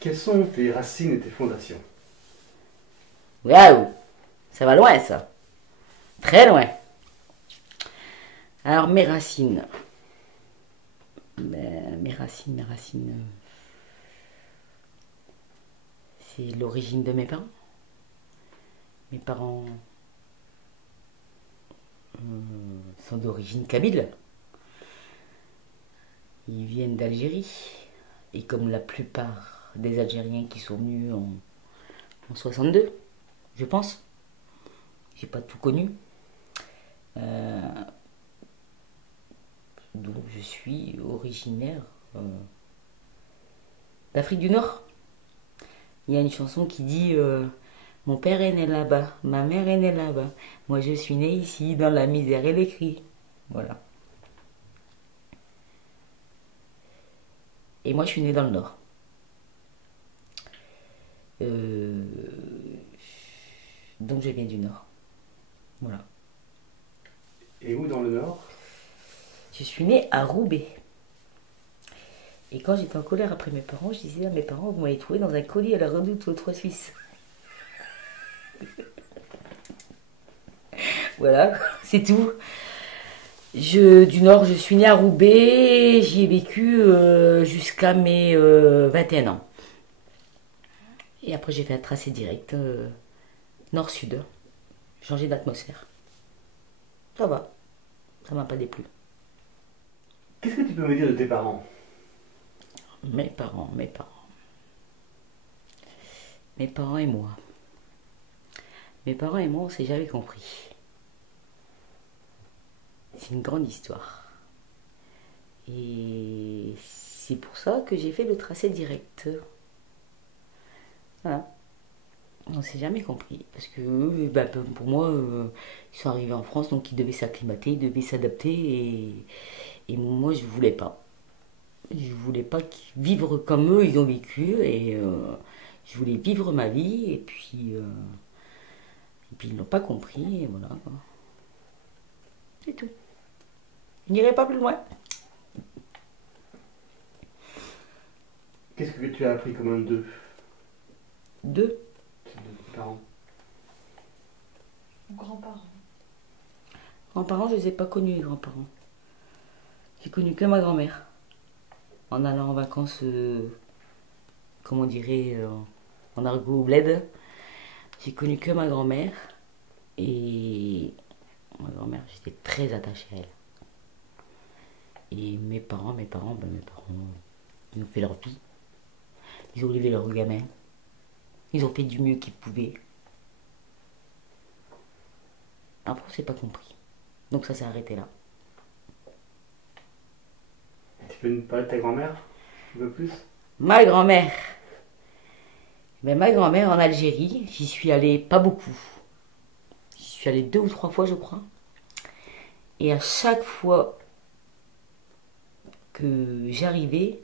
Quelles sont tes racines et tes fondations? Waouh, ça va loin ça. Très loin. Alors mes racines. Mes racines. C'est l'origine de mes parents. Mes parents sont d'origine kabyle. Ils viennent d'Algérie. Et comme la plupart des Algériens qui sont venus en 62, je pense. J'ai pas tout connu. Euh, donc je suis originaire d'Afrique du Nord. Il y a une chanson qui dit mon père est né là-bas, ma mère est née là-bas. Moi je suis né ici dans la misère et les cris. Voilà. Et moi je suis né dans le Nord. Euh, donc je viens du Nord. Voilà. Et où dans le Nord? Je suis né à Roubaix. Et quand j'étais en colère après mes parents, je disais à mes parents, vous m'avez trouvé dans un colis à la redoute aux Trois Suisses. Voilà, c'est tout. Du Nord, je suis né à Roubaix, j'y ai vécu jusqu'à mes 21 ans. Et après, j'ai fait un tracé direct, nord-sud, changer d'atmosphère. Ça va, ça m'a pas déplu. Qu'est-ce que tu peux me dire de tes parents? Mes parents. Mes parents et moi. Mes parents et moi, on s'est jamais compris. C'est une grande histoire. Et c'est pour ça que j'ai fait le tracé direct. Voilà. On s'est jamais compris. Parce que bah, pour moi, ils sont arrivés en France, donc ils devaient s'acclimater, ils devaient s'adapter. Et moi, je voulais pas. Je voulais pas vivre comme eux, ils ont vécu. Et je voulais vivre ma vie. Et puis ils n'ont pas compris. Et voilà. C'est tout. Je n'irai pas plus loin. Qu'est-ce que tu as appris comme un d'eux, Deux. de tes parents? Grands-parents. Grands-parents, je ne les ai pas connus, les grands-parents. J'ai connu que ma grand-mère. En allant en vacances, comme on dirait en argot au bled. J'ai connu que ma grand-mère. Et ma grand-mère, j'étais très attachée à elle. Et mes parents, ils ont fait leur vie. Ils ont élevé leurs gamins. Ils ont fait du mieux qu'ils pouvaient. Après, on s'est pas compris. Donc ça s'est arrêté là. Tu peux nous parler de ta grand-mère un peu plus? Ma grand-mère. Ma grand-mère en Algérie, j'y suis allée pas beaucoup. J'y suis allée 2 ou 3 fois, je crois. Et à chaque fois que j'arrivais,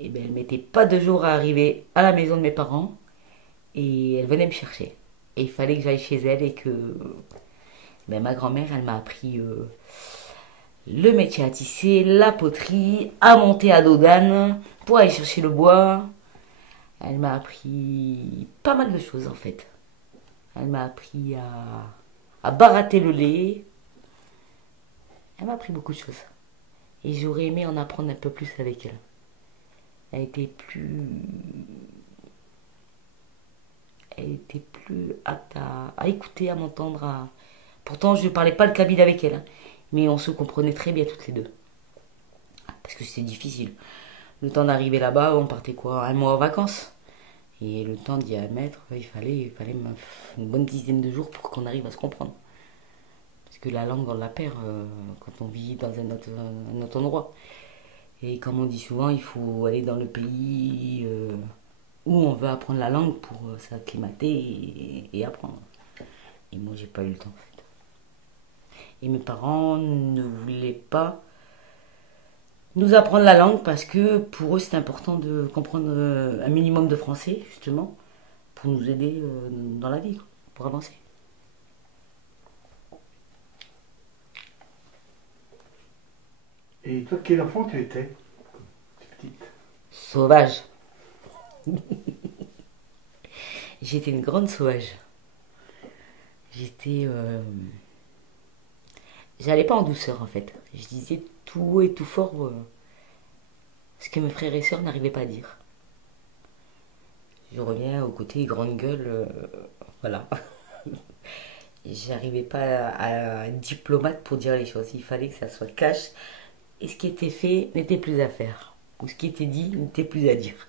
eh ben, elle mettait pas 2 jours à arriver à la maison de mes parents. Et elle venait me chercher. Et il fallait que j'aille chez elle et que ma grand-mère, elle m'a appris le métier à tisser, la poterie, à monter à dos d'âne pour aller chercher le bois. Elle m'a appris pas mal de choses en fait. Elle m'a appris à barater le lait. Elle m'a appris beaucoup de choses. Et j'aurais aimé en apprendre un peu plus avec elle. Elle était plus apte à écouter, à m'entendre. Pourtant, je ne parlais pas le kabyle avec elle. Hein. Mais on se comprenait très bien toutes les deux. Parce que c'était difficile. Le temps d'arriver là-bas, on partait quoi, 1 mois en vacances. Et le temps d'y mettre, il fallait une bonne dizaine de jours pour qu'on arrive à se comprendre. Parce que la langue, on la perd quand on vit dans un autre endroit. Et comme on dit souvent, il faut aller dans le pays où on veut apprendre la langue pour s'acclimater et apprendre. Et moi, j'ai pas eu le temps en fait. Et mes parents ne voulaient pas nous apprendre la langue parce que pour eux, c'est important de comprendre un minimum de français, justement, pour nous aider dans la vie, pour avancer. Et toi, quel enfant tu étais, petite? Sauvage. J'étais une grande sauvage. J'allais pas en douceur en fait. Je disais tout haut et tout fort ce que mes frères et sœurs n'arrivaient pas à dire. Je reviens au côté grande gueule, voilà. J'arrivais pas à être diplomate pour dire les choses. Il fallait que ça soit cash. Et ce qui était fait n'était plus à faire. Ou ce qui était dit n'était plus à dire.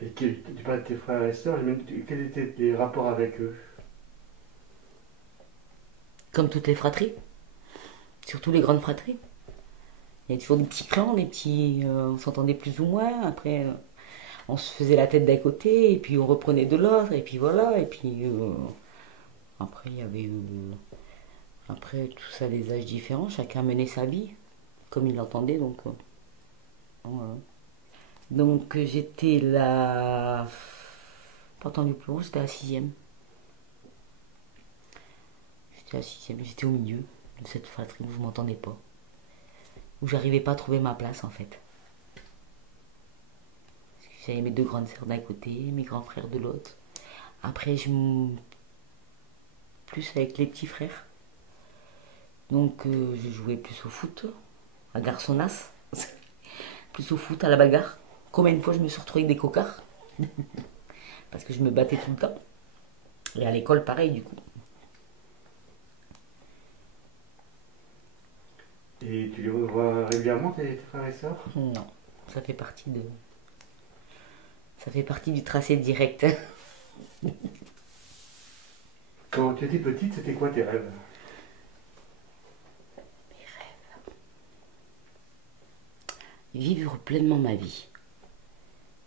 Et tu parles de tes frères et sœurs, quels étaient tes rapports avec eux? Comme toutes les fratries. Surtout les grandes fratries. Il y a toujours des petits clans, des petits. On s'entendait plus ou moins. Après, on se faisait la tête d'un côté, et puis on reprenait de l'autre, et puis voilà. Et puis. Après, il y avait. Après, tout ça, des âges différents. Chacun menait sa vie, comme il l'entendait. Donc. Voilà. Donc, j'étais là. Pas entendu plus loin, j'étais à 6e. J'étais au milieu de cette fratrie où je m'entendais pas. Où j'arrivais pas à trouver ma place en fait. J'avais mes deux grandes sœurs d'un côté, mes grands frères de l'autre. Après, plus avec les petits frères. Donc, je jouais plus au foot, à garçonnasse. Plus au foot, à la bagarre. Combien de fois je me suis retrouvée avec des cocards parce que je me battais tout le temps. Et à l'école, pareil du coup. Et tu les revois régulièrement, tes frères et sœurs? Non, ça fait partie du tracé direct. Quand tu étais petite, c'était quoi tes rêves? Vivre pleinement ma vie.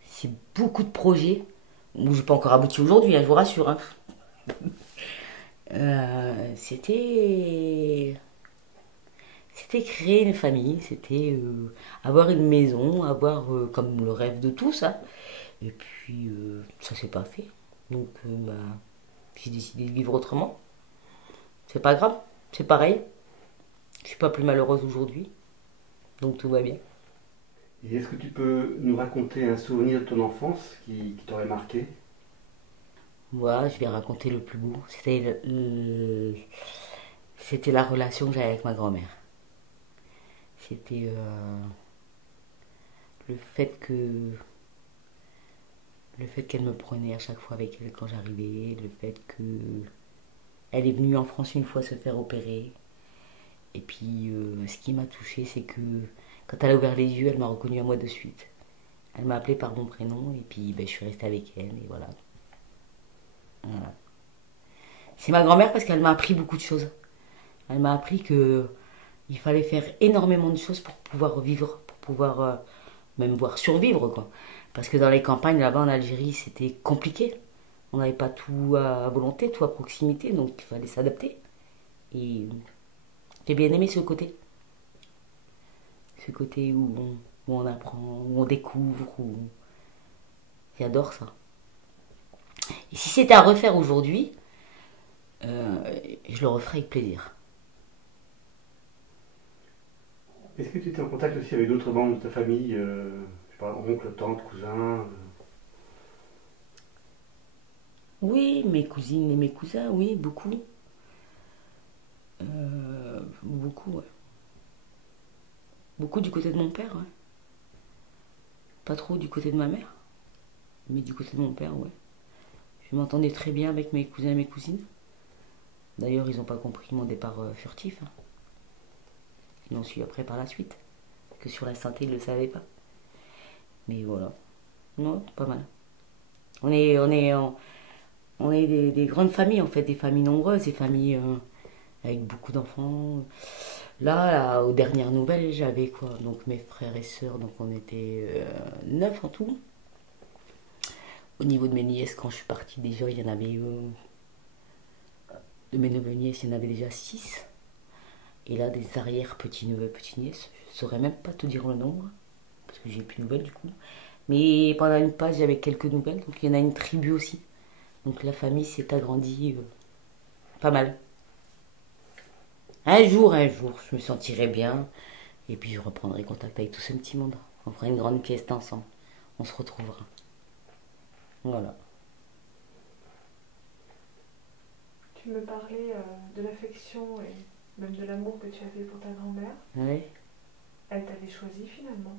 C'est beaucoup de projets où je n'ai pas encore abouti aujourd'hui, je vous rassure. Hein. C'était créer une famille, c'était avoir une maison, avoir comme le rêve de tous. Hein. Et puis ça s'est pas fait. Donc j'ai décidé de vivre autrement. C'est pas grave, c'est pareil. Je suis pas plus malheureuse aujourd'hui. Donc tout va bien. Et est-ce que tu peux nous raconter un souvenir de ton enfance qui t'aurait marqué? Moi, je vais raconter le plus beau. C'était la relation que j'avais avec ma grand-mère. C'était le fait qu'elle me prenait à chaque fois avec elle quand j'arrivais, le fait que elle est venue en France une fois se faire opérer. Et puis ce qui m'a touchée, c'est que quand elle a ouvert les yeux, elle m'a reconnue à moi de suite. Elle m'a appelé par mon prénom et puis je suis restée avec elle et voilà. Voilà. C'est ma grand-mère parce qu'elle m'a appris beaucoup de choses. Elle m'a appris que il fallait faire énormément de choses pour pouvoir vivre, pour pouvoir même voir survivre quoi. Parce que dans les campagnes là-bas en Algérie, c'était compliqué. On n'avait pas tout à volonté, tout à proximité, donc il fallait s'adapter. Et j'ai bien aimé ce côté. Ce côté où on apprend, où on découvre, où j'adore ça. Et si c'était à refaire aujourd'hui, je le referais avec plaisir. Est-ce que tu étais en contact aussi avec d'autres membres de ta famille, je sais pas, oncle, tante, cousin? Oui, mes cousines et mes cousins, oui, beaucoup. Beaucoup, ouais. Beaucoup du côté de mon père, ouais. Pas trop du côté de ma mère, mais du côté de mon père, ouais. Je m'entendais très bien avec mes cousins et mes cousines. D'ailleurs, ils n'ont pas compris mon départ furtif. Hein. Ils l'ont su après par la suite. Que sur la santé, ils ne le savaient pas. Mais voilà. Non, pas mal. On est des grandes familles, en fait, des familles nombreuses, des familles avec beaucoup d'enfants. Là, aux dernières nouvelles, j'avais quoi? Donc mes frères et sœurs, donc on était 9 en tout. Au niveau de mes nièces, quand je suis partie déjà, il y en avait... de mes neveux nièces, il y en avait déjà 6. Et là, des arrière-petits-neveux, petits-nièces, je ne saurais même pas te dire le nombre, parce que j'ai plus de nouvelles du coup. Mais pendant une page, j'avais quelques nouvelles, donc il y en a une tribu aussi. Donc la famille s'est agrandie pas mal. Un jour, je me sentirai bien, et puis je reprendrai contact avec tout ce petit monde. On fera une grande fiesta ensemble, on se retrouvera. Voilà. Tu me parlais de l'affection et même de l'amour que tu avais pour ta grand-mère. Oui, Elle t'avait choisi finalement.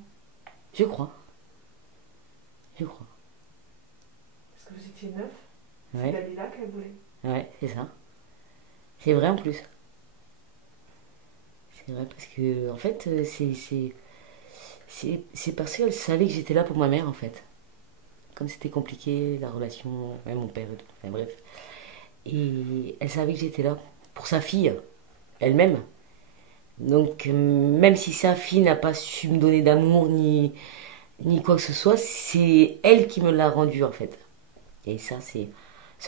je crois. Je crois. Parce que vous étiez neuf. C'est Ouais, Dalila qu'elle voulait. ouais, c'est ça. C'est vrai en plus. C'est vrai parce que, en fait, c'est parce qu'elle savait que j'étais là pour ma mère, en fait. Comme c'était compliqué, la relation, avec mon père et tout. Enfin, bref. Et elle savait que j'étais là pour sa fille, elle-même. Donc, même si sa fille n'a pas su me donner d'amour ni quoi que ce soit, c'est elle qui me l'a rendu, en fait. Et ça, ça,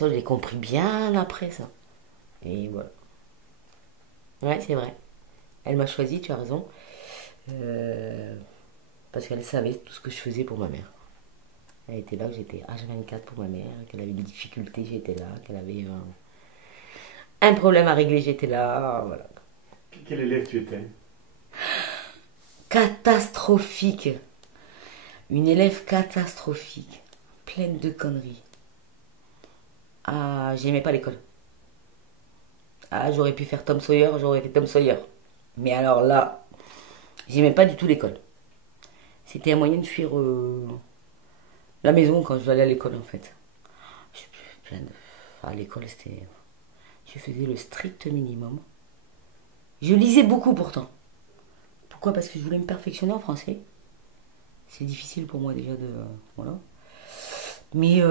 je l'ai compris bien après, ça. Et voilà. Ouais, c'est vrai. Elle m'a choisi, tu as raison. Euh, Parce qu'elle savait tout ce que je faisais pour ma mère. Elle était là, j'étais H24 pour ma mère, qu'elle avait des difficultés, j'étais là, qu'elle avait un problème à régler, j'étais là, voilà. Quel élève tu étais? Catastrophique. Une élève catastrophique. Pleine de conneries. Ah, j'aimais pas l'école. Ah, j'aurais pu faire Tom Sawyer, j'aurais fait Tom Sawyer. Mais alors là, j'aimais pas du tout l'école. C'était un moyen de fuir la maison quand je allais à l'école en fait. Je, plein de... À l'école, c'était... Je faisais le strict minimum. Je lisais beaucoup pourtant. Pourquoi? Parce que je voulais me perfectionner en français. C'est difficile pour moi déjà de... Voilà. Mais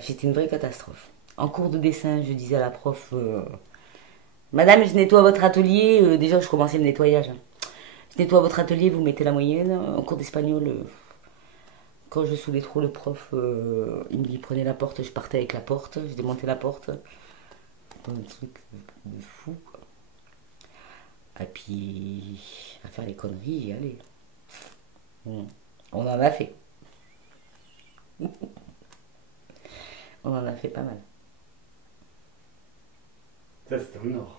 j'étais une vraie catastrophe. En cours de dessin, je disais à la prof... Madame, je nettoie votre atelier. Déjà, je commençais le nettoyage. Je nettoie votre atelier, vous mettez la moyenne. En cours d'espagnol, quand je saoulais trop le prof, il me dit prenez la porte, je partais avec la porte, je démontais la porte. Un truc de fou, quoi. Et puis, à faire les conneries, y aller. On en a fait. On en a fait pas mal. Ça, c'était au nord.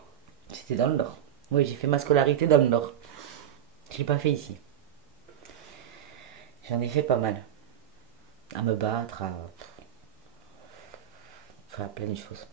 C'était dans le Nord. Oui, j'ai fait ma scolarité dans le Nord. Je l'ai pas fait ici. J'en ai fait pas mal. À me battre, à faire plein de choses.